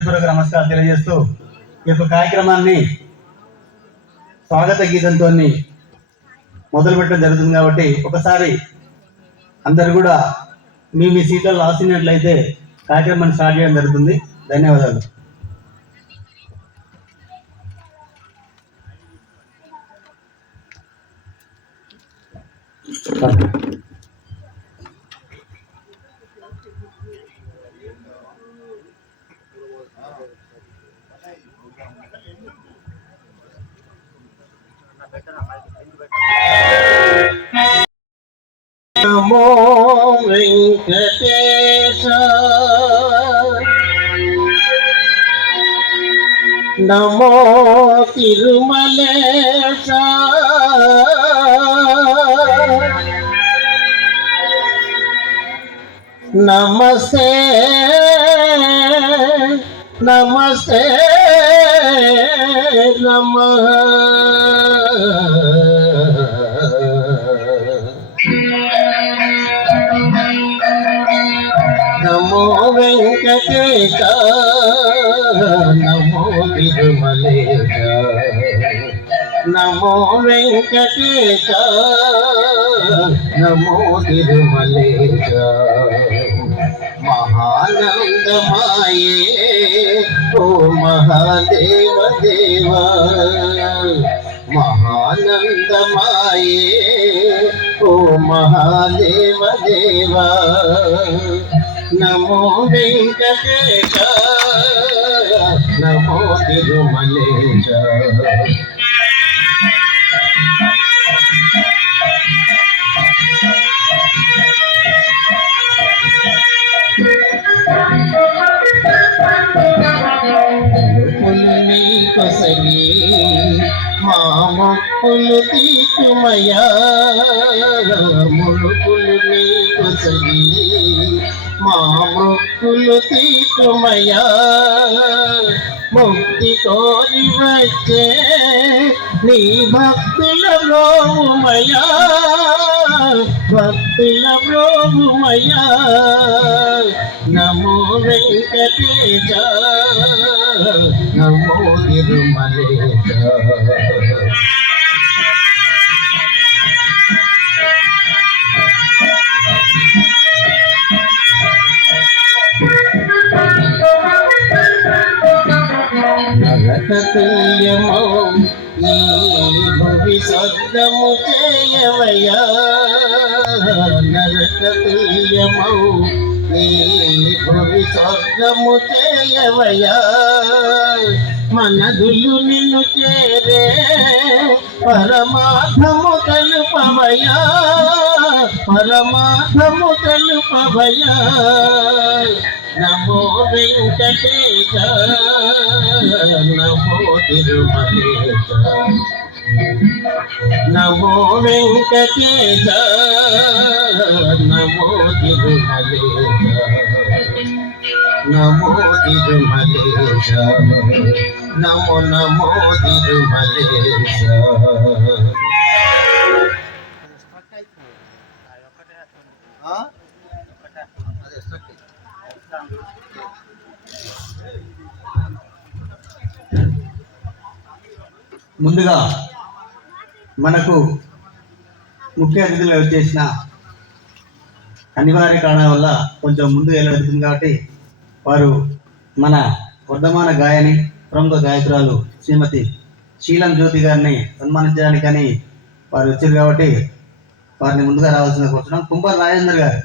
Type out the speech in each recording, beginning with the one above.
నమస్కారం తెలియజేస్తూ ఈ యొక్క కార్యక్రమాన్ని స్వాగత గీతంతో మొదలు పెట్టడం జరుగుతుంది కాబట్టి ఒకసారి అందరు కూడా మీ సీట్లలో ఆసినట్లయితే కార్యక్రమాన్ని స్టార్ట్ చేయడం జరుగుతుంది. ధన్యవాదాలు. నమో వెంకటేశ నమో తిరుమలేశ నమస్తే నమస్తే నమః. నమో వెంకటేశ నమో తిరుమలేశ నమో వెంకటేశ నమో తిరుమలేశ. మహానందమాయే ఓ మహాదేవ దేవ మహానందమాయే ఓ మహాదేవ దేవ. నమో వెంకటేశ నమో తిరుమలేశ. ములుపులు కొసగి మా మొక్కులు తీర్చుమయ్యా. ములుపులు కొసగి మా మొక్కులు తీర్చుమయ్యా. ముక్తి కోరి వచ్చే నీ భక్తుల బ్రోమయ్యా. భక్తుల బ్రోమయ్యా. నమో వెంకటేశ నమో తిరుమలేశ. నరకతుల్యమౌ ఈ భువి స్వర్గము చేయవయ్యా. నరకతుల్యమౌ ఈ భువి స్వర్గము చేయవయ్యా. మనదులు నిన్ను చేరే పరమార్థము తెలుపవయ్యా. పరమార్థము తెలుపవయ్యా. నమో వెంకటేశ నమో తిరుమలేశ. నమో వెంకటేశ నమో తిరుమలేశ. నమో తిరుమలేశ నమో నమో తిరుమలేశ. ముందుగా మనకు ముఖ్య అతిథులు వచ్చేసిన అనివార్య కారణాల వల్ల కొంచెం ముందు వెళ్ళబడుతుంది కాబట్టి వారు మన వర్ధమాన గాయని ప్రముఖ గాయకురాలు శ్రీమతి శీలం జ్యోతి గారిని సన్మానించడానికని వారు వచ్చారు కాబట్టి వారిని ముందుగా రావాల్సిందిగా కోరుతున్నాం. కుంభర్ రాజేందర్ గారు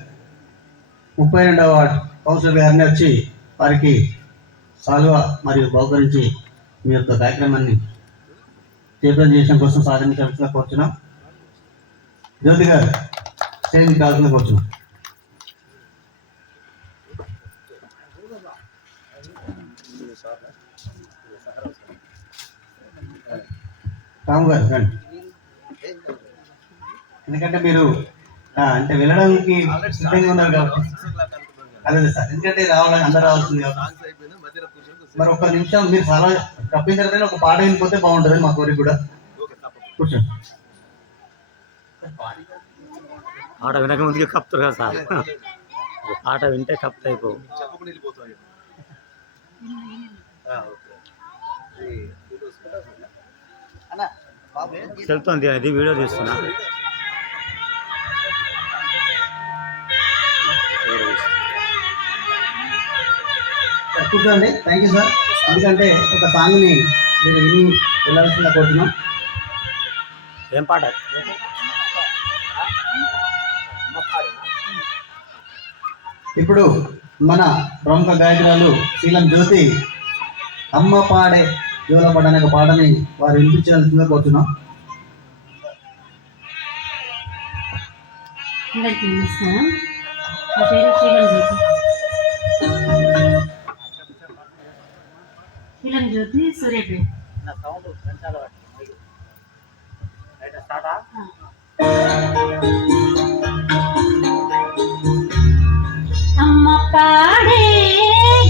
32వ వార్డు కౌన్సిలర్ గారిని వచ్చి వారికి సాల్వా మరియు బహుకరించి మీ యొక్క కార్యక్రమాన్ని చేపట్టడం చేయడం కోసం సాధించాల్సిందిగా కోరుతున్నాం. జ్యోతి గారు స్టేజ్ కావాల్సిందిగా కోరుతున్నాం. రాము గారు రండి. ఎందుకంటే మీరు అంటే వెళ్ళడానికి సిద్ధంగా ఉన్నారు కాబట్టి అదే సార్. ఎందుకంటే రావడానికి అందరు రావాల్సింది కాబట్టి మరి ఒక నిమిషం మీరు చాలా తప్పిన తర్వాత ఒక పాట వినిపోతే బాగుంటుంది మా కోరిక కూడా. కూర్చోండి. పాట వినక ముందుకే కప్తారు కదా సార్. పాట వింటే కప్తాయిపో. చెప్తుంది అది వీడియో తీస్తున్నా. కూర్చోండి. Thank you sir. ఎందుకంటే ఒక సాంగ్ని మీరు విని వెళ్ళాల్సిందిగా కోరుతున్నాం. ఏం పాట? ఇప్పుడు మన ప్రముఖ గాయకురాలు శీలం జ్యోతి అమ్మ పాడే జోలపాట అనే ఒక పాటని వారు వినిపించాల్సిందిగా కోరుతున్నాం. అందరికీ నమస్కారం. నా పేరు శీలం జ్యోతి. శీలం జ్యోతి, సూర్యాపేట. అమ్మ పాడే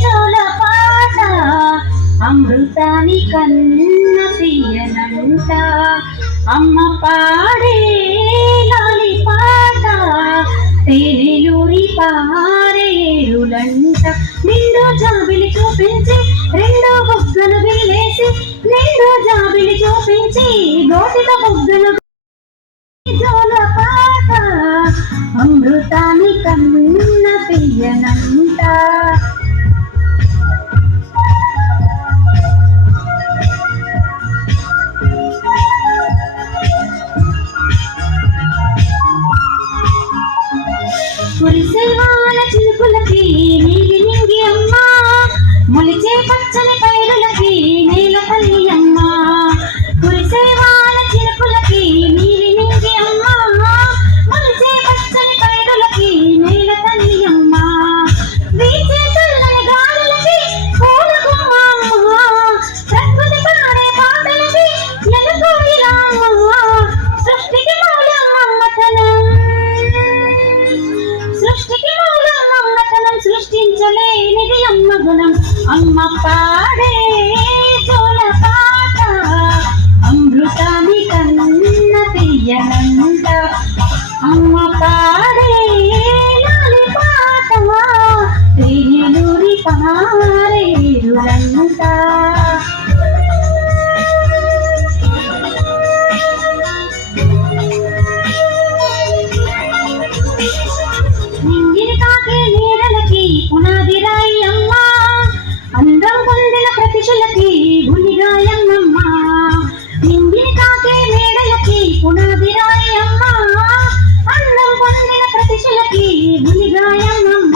జోలపాట అమృతాని కన్న తీయనంట. అమ్మ పాడే లాలి పాట తేనెలూరి పారేరులంట. నిండు జాబిలి చూపించి రెండు బుగ్గలు విల్లేసి, నిండు జాబిలి చూపించి గోటిక బుగ్గలు జోలపాట అమృతాని కన్న తీయనంట. కురిసే వాన చినుకులకి నీలి నింగి అమ్మ, మొలిచే పచ్చని పైరులకి నేల తల్లి అమ్మ. కురిసే వాన చినుకులకి నీలి నింగి అమ్మ, మొలిచే పచ్చని పైరులకి నేల తల్లి అమ్మ. వీచే చల్లని గాలులకి పూల గుమ్మ అమ్మ, ప్రకృతి పాడే పాటలకి ఎలుకోయిలా అమ్మ. సృష్టికి మూలం అమ్మతనం, సృష్టికి మూలం అమ్మతనం, సృష్టించలేనిది అమ్మ గుణం. అమ్మ పాడే జోలపాట అమృతాని కన్న తీయనంట. అమ్మ పాడే లాలి పాట తేనెలూరి పారేరులంట. నింగిని తాకే నీడలకి పునాది రాయి అమ్మ, అందం పొందిన ప్రతిశలకి గులిగాయమ్మ. నింగిని తాకే నీడలకి పునాది రాయి అమ్మ, అందం పొందిన ప్రతిశలకి గులిగాయమ్మ.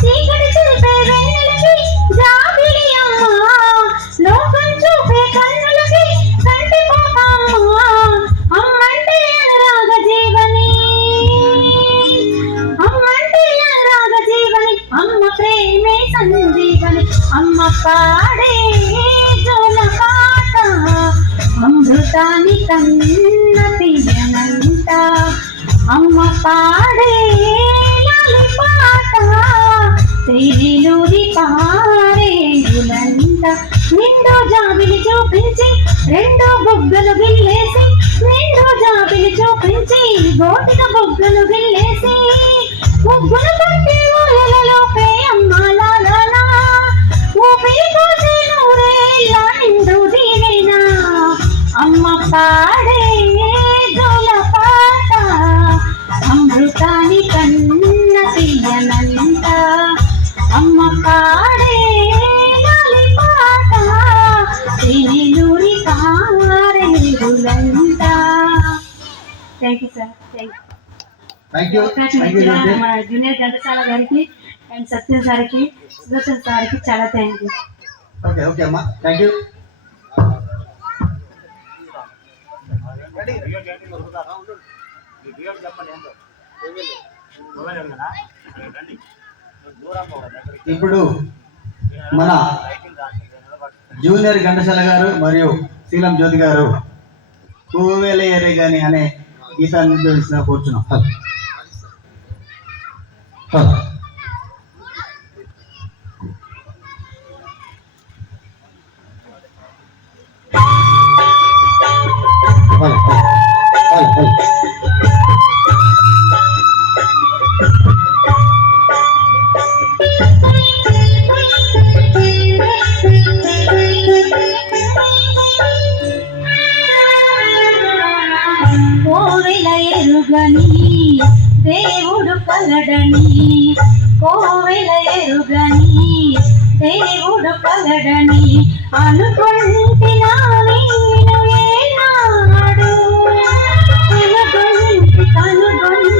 చీకటి చూపే వెన్నెలకి జాబిలి అమ్మ, లోకం చూపే కన్నులకి కంటి పాప అమ్మ. అమ్మంటే అనురాగ జీవని, అమ్మంటే అనురాగ జీవని, అమ్మ ప్రేమే సంజీవని. అమ్మ పాడే జోలపాట అమృతాని కన్న తీయనంట. అమ్మ పాడే లాలి పాట తేనెలూరి పారేరులంట. నిండు జాబిలి చూపించి రెండు బుగ్గలు గిల్లేసి, నిండు జాబిలి చూపించి గోటిక బుగ్గలు గిల్లేసి, ముగ్గులు పట్టి ఊయలలోపే అమ్మ లాలా ఊపిరి కోసే నూరేళ్ళ నిండు దీవెనా. అమ్మ పాడే జోలపాట అమృతాని కన్న తీయనంట. అమ్మ పాడే లాలి పాట తేనెలూరి పారేరులంట. Thank you sir. Thank you. అవకాశం థ్యాంక్ యూ ఇచ్చిన జ్యోతి. మన జూనియర్ ఘంటసాల గారికి అండ్ సత్యం సార్కి, సుదర్శన్ సార్కి చాలా థ్యాంక్ యూ. ఓకే ఓకే అమ్మా, థ్యాంక్ యూ. ఇప్పుడు మన జూనియర్ ఘంటసాల గారు మరియు శీలం జ్యోతి గారు కోవేల ఏరే గాని అనే గీతాన్ని నిర్వహించిన కూర్చున్నాం. కలడని అనుకుంటున్నా నేను ఏనాడు కనుగొంటున్నాడు.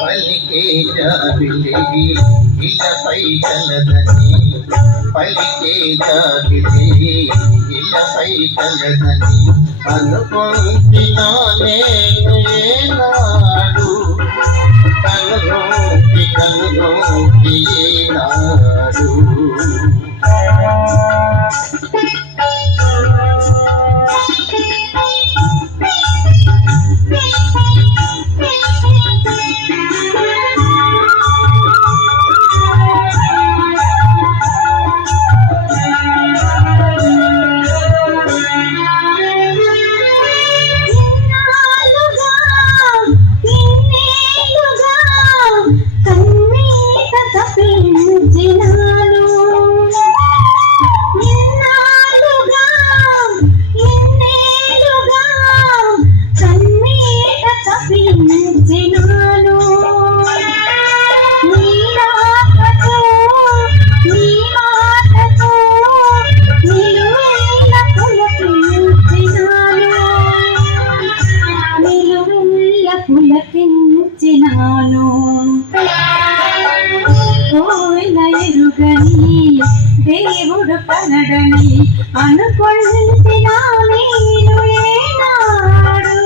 పలికే జాబిలి ఇలపై కలదని పలికే జాబిలి ఇలపై కలదని అనుకుంటున్నా నేను ఏనాడు కనుగొంటి ఏనాడు. పులకించినాను ఎరుగని దేవుడు కనడని అనుకుంటున్నా నేను ఏనాడు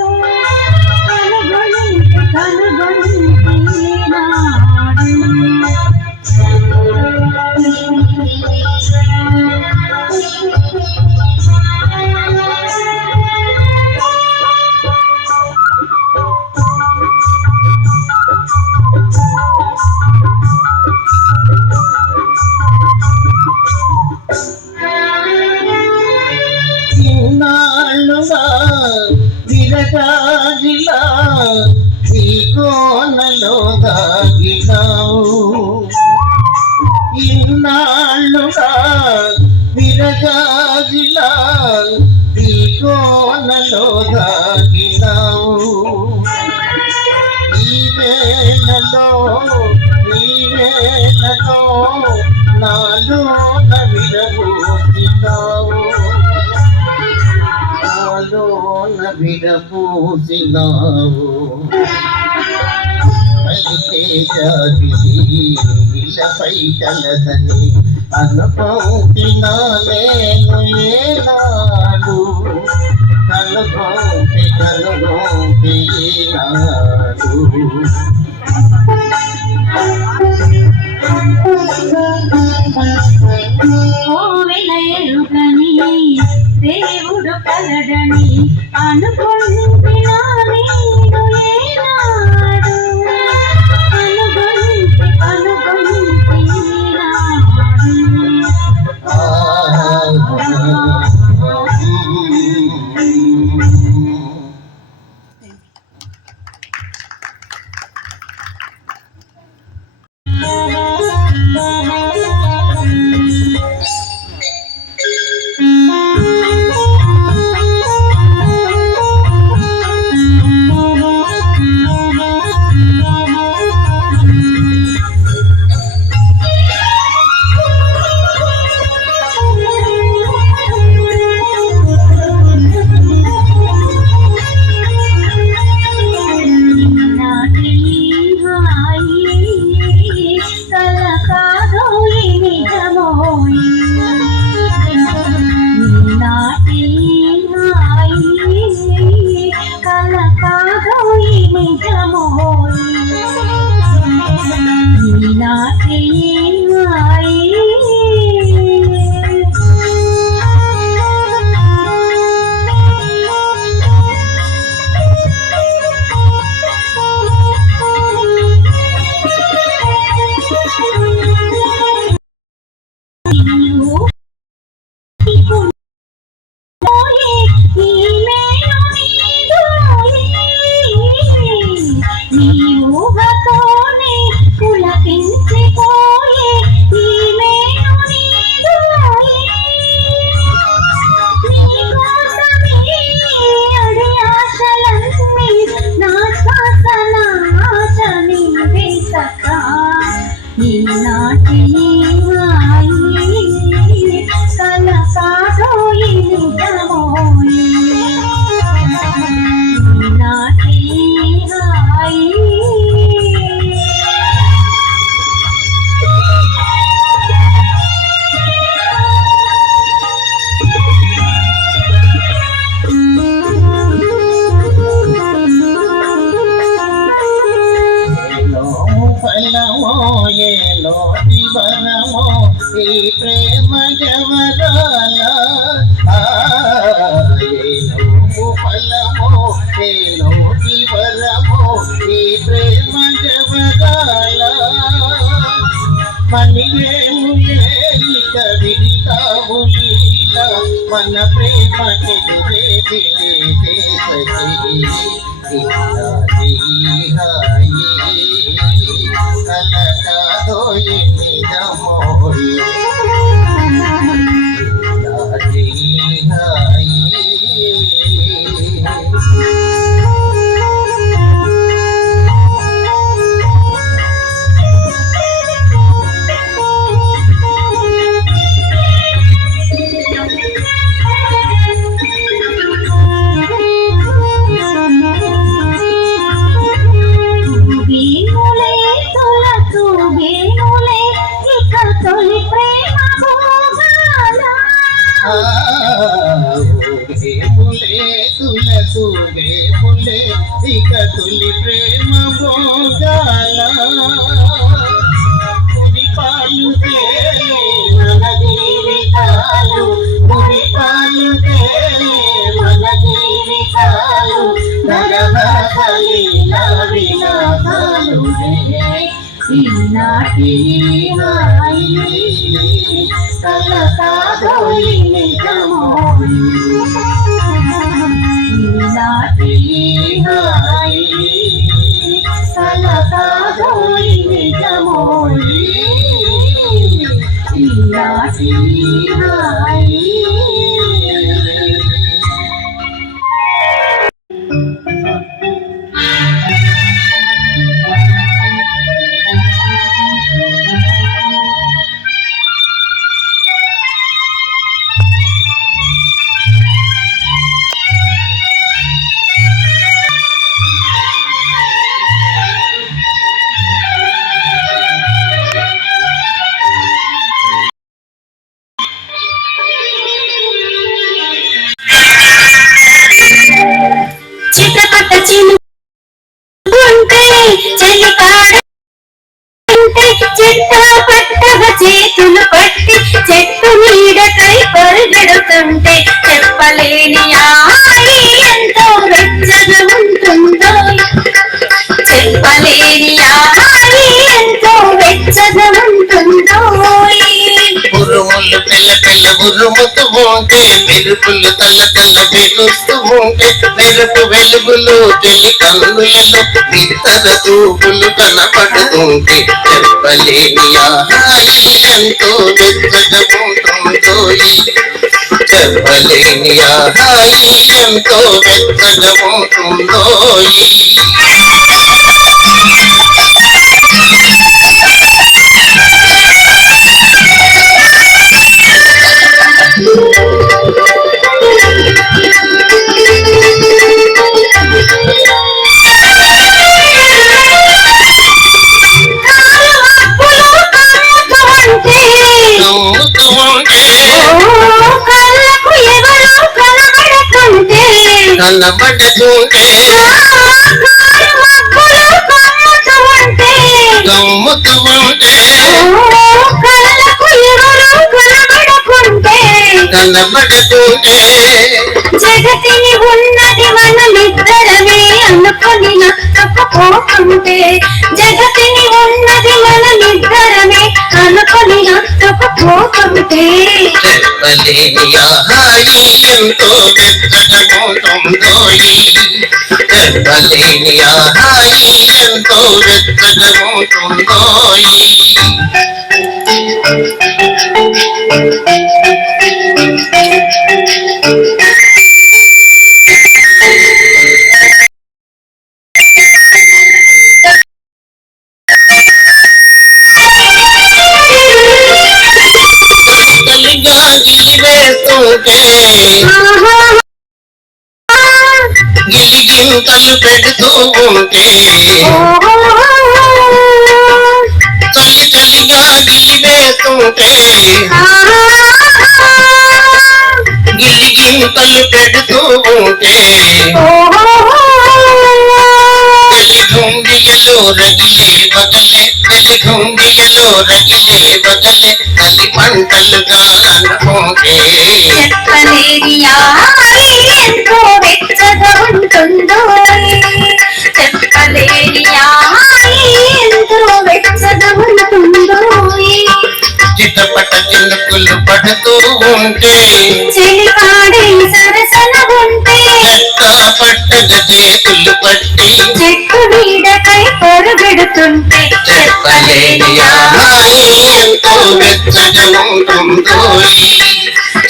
కనుగొంటి ఇన్నాళ్ళుగా విరగాజిలా ఈ కోనలో దాగినావు ఇన్నాళ్ళుగా విరగాజిలా ఈ కోనలో దాగినావు ఈ వేళలో నాలోన విరగూసినావు నాలోన విరగూసినావు. పలికే జాబిలి ఇలపై కలదని అనుకుంటున్నా నేను ఏనాడు కనుగొంటి ఏనాడు. ఎరుగని దేవుడు కలడని అనుకుంటున్నా నేను ఏనాడు కనుగొంటి నా మనియేము లేక విడితావు లీల మన ప్రేమ ఎదురేది లేదే సఖీ కలకాదోయి నిజమోయి ఇక తొలి ప్రేమ మోగాల మురిపాలు తేలే మన జీవితాలు మురిపాలు తేలే మన జీవితాలు నరహలీల విలాసాలు ఈనాటి హాయి కలకాదోయి నిజమోయి ఈనాటి హాయి కలకాదోయి నిజమోయి ఈనాటి హాయి చేతులు పట్టి చెట్టు నీడకై పరిగెడుతుంటే చెప్పలేని ఆయి ఎంతో వెచ్చగా ఉంటుందో చెప్పలేని ఆయి ఎంతో వెచ్చగా ఉంటుందో ఉరుములు పిల్ల పిల్ల ఉరుముతూ ఉంటే మెరుపులు తల్ల తల్ల మెరుస్తూ ఉంటే మెరుపు వెలుగులు తెలి కన్నులలో విడతల చూపులు కనపడుతుంటే చెప్పలేని హాయి ఎంతో వెచ్చగా ఉంటుందో చెప్పలేని హాయి ఎంతో వెచ్చగా ఉంటుందో కనబడుతుంటే గమ్ముతూ ఉంటే కనబడుతుంటే జగతిని ఉన్నది మనమిద్దరమే అనుకొని నచ్చకపోతుంటే జగతిని ఉన్నది మనమిద్దరమే అనుకొని నచ్చకపోతుంటే చెప్పలేని హాయి ఎంతో వెచ్చగా ఉంటుందో చెప్పలేని హాయి ఎంతో వెచ్చగా ఉంటుందో తల్లిగా గిలివేస్తుంటే గిలిగింతలు పెడుతూ ఉంటే చలి చలిగా గిలివేస్తుంటే గిలిగింతలు పెడుతూ ఉంటే తెలిగుండియలో రగిలే బగలే తెలిగుండియలో రగిలే బగలే తల్లి మంటలుగా అనుకుంటే చెప్పలేని ఆయి ఎంతో వెచ్చగా ఉంటుందో చెప్పలేని ఆయి ఎంతో వెచ్చగా ఉంటుందో చెమటలు పడుతూ ఉంటే చెలిపాడే సరసన ఉంటే చెత్త పట్టగా చేతులు పట్టి చెట్టు నీడకై పరుగెడుతుంటే చెప్పలేని అమ్మాయి ఎంతో వెచ్చగా ఉంటుందో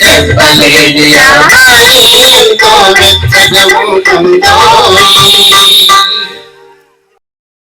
చెప్పలేని అమ్మాయి ఎంతో వెచ్చగా ఉంటుందో